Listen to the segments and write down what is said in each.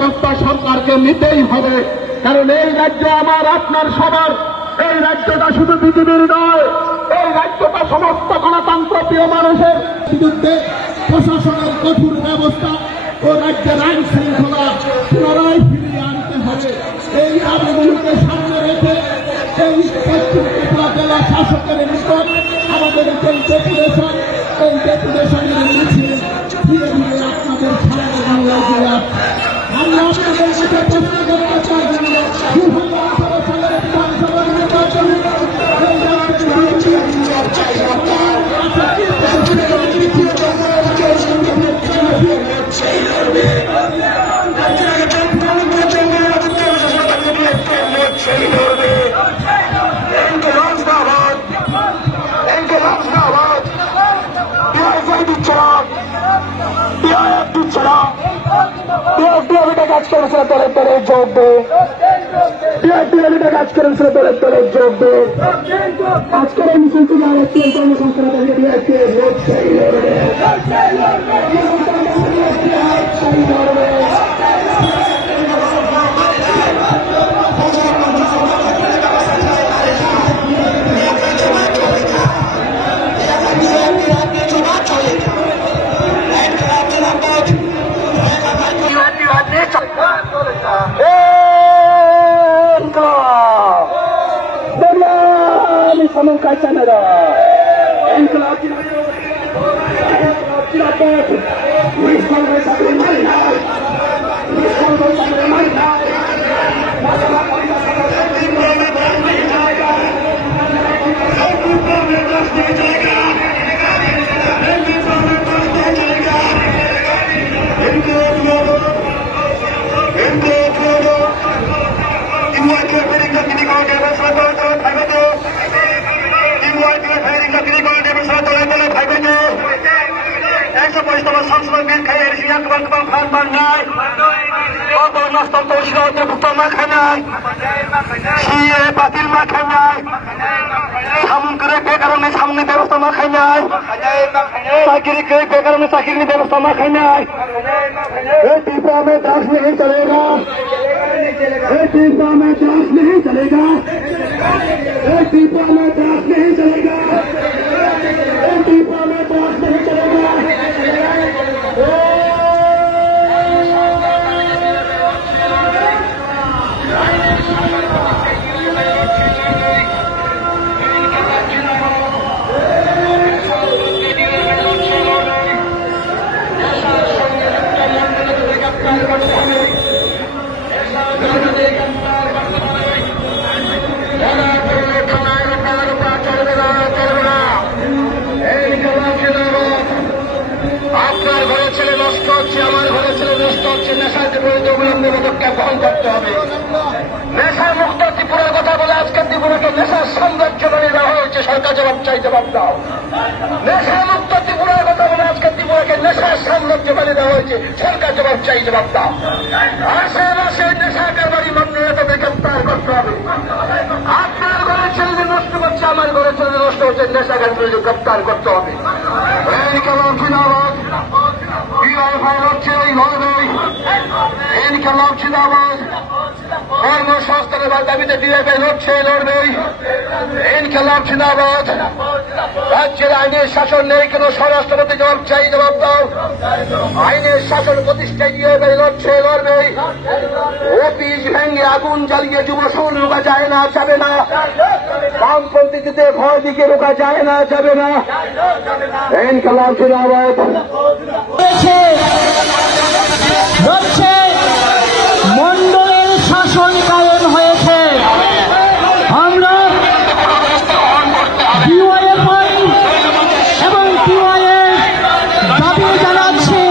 ব্যবস্থা সরকারকে নিতেই হবে। কারণ এই রাজ্য আমার আপনার সবার, এই রাজ্যটা শুধু পৃথিবীর নয়, এই রাজ্যটা সমস্ত গণতন্ত্রপ্রিয় মানুষের বিরুদ্ধে প্রশাসনের কঠোর ব্যবস্থা ও রাজ্যের আইন শৃঙ্খলা পুনরায় ফিরিয়ে আনতে হবে। এই দাবিগুলোকে সামনে রেখে এই পশ্চিম ত্রিপুরা জেলা শাসকের নিকট আমাদের যে ডেপুটেশন, এই ডেপুটেশনের মিছিল ধীরে ধীরে আপনাদের সামনে বাংলা আমরা আপনাদের কাছে প্রশ্ন করতে চাই, 2018 সালের বিধানসভা নির্বাচনে কাজ করেছিল দলের দলে যোগ দেয়, কাজ করেছিল দলের দলে যোগ দেয়। আজকের এই মিছিল থেকে আরেকটি কর্মসংস্থান বাতিল মাখায় নাই, সামনে বেকারণে সামনে ব্যবস্থা মাখায় নাই, চাকরি বেকারণে চাকরির ব্যবস্থা মাখায় নাই। टीपा में दास नहीं चलेगा, टीपा में दास नहीं चलेगा, टीपा में दास नहीं चलेगा, टीपा में दास नहीं चलेगा। আপনার ঘরে ছেলে নষ্ট হচ্ছে, আমার ঘরে ছেলে নষ্ট হচ্ছে, নেশার বিরুদ্ধে অবিলম্বে পদক্ষেপ গ্রহণ করতে হবে। নেশার মুক্ত ত্রিপুরার কথা বলে আজকে ত্রিপুরাকে নেশার সাম্রাজ্য বানিয়ে দেওয়া হয়েছে, সরকার জবাব চাই, জবাব দাও। নেশার মুক্ত ত্রিপুরার কথা বলে আজকে ত্রিপুরাকে নেশার সাম্রাজ্য বানিয়ে দেওয়া হয়েছে, সরকার জবাব চাই, জবাব দাও। আশেপাশে নেশা কারবারি মামলায় তাদের গ্রেপ্তার করতে হবে। আপনার ঘরে ছেলে নষ্ট করছে, আমার ঘরে ছেলে নষ্ট হচ্ছে, নেশা কারবারি গ্রেপ্তার করতে হবে। কর্মসংস্থানের দাবিতে ডিএফআই লড়ছে, লড়বে। ইনকিলাব জিন্দাবাদ। রাজ্যের আইনের শাসন নেই কেন, স্বরাষ্ট্রমন্ত্রী জবাব চাই, জবাব দাও। আইনের শাসন প্রতিষ্ঠায় ডিএফআই লড়ছে, লড়বে। অফিস ভেঙে আগুন জ্বালিয়ে যুব সমাজ রোকা যায় না, যাবে না। বামপন্থীতে ভয় দিকে রোকা যায় না, যাবে না। ইনকিলাব জিন্দাবাদ। মন্ডলের শাসন কায়েম হয়েছে। আমরা ডিওয়াইএফআই এবং টিওয়াইএর দাবি জানাচ্ছি,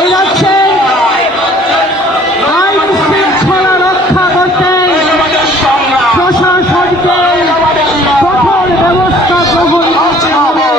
এই রাজ্যে আইন শৃঙ্খলা রক্ষা করতে প্রশাসনকে কঠোর ব্যবস্থা গ্রহণ করতে হবে।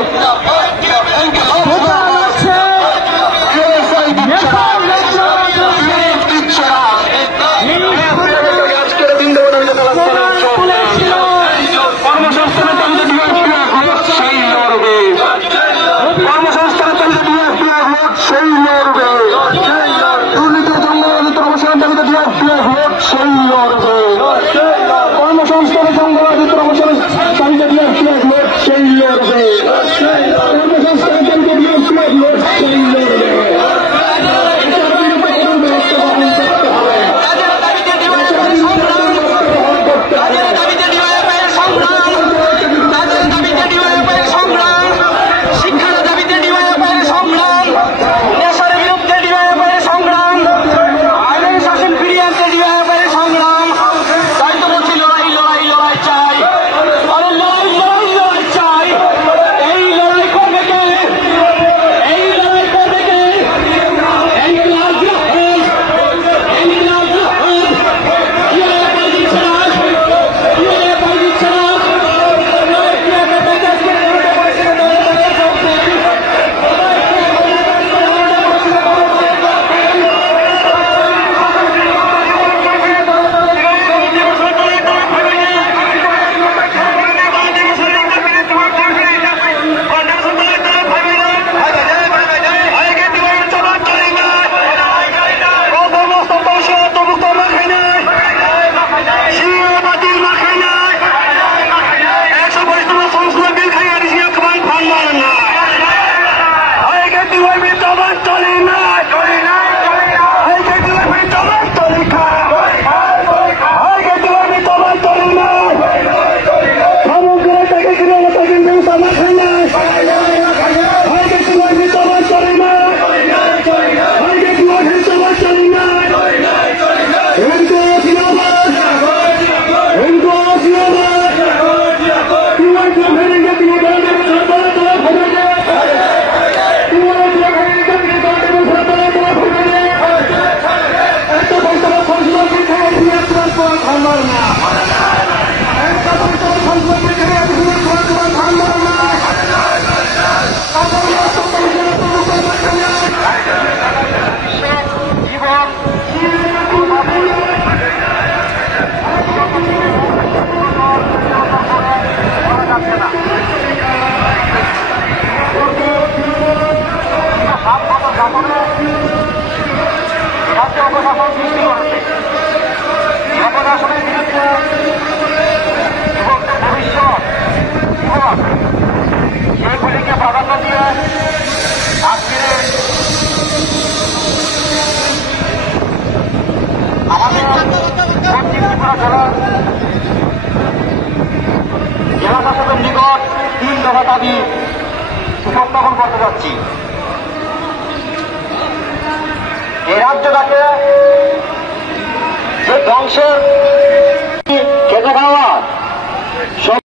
রাজ্য অপশাসন সৃষ্টি করেছে। এই অপশাসনের বিরুদ্ধে যুবকদের ভবিষ্যৎ জীবন সেইগুলিকে প্রাধান্য দিয়ে আজকে আমাদের পশ্চিম ত্রিপুরা জেলা শাসকের নিকট 3 দফা দাবি উপস্থাপন করতে যাচ্ছি। এই রাজ্যটাকে যে ধ্বংসের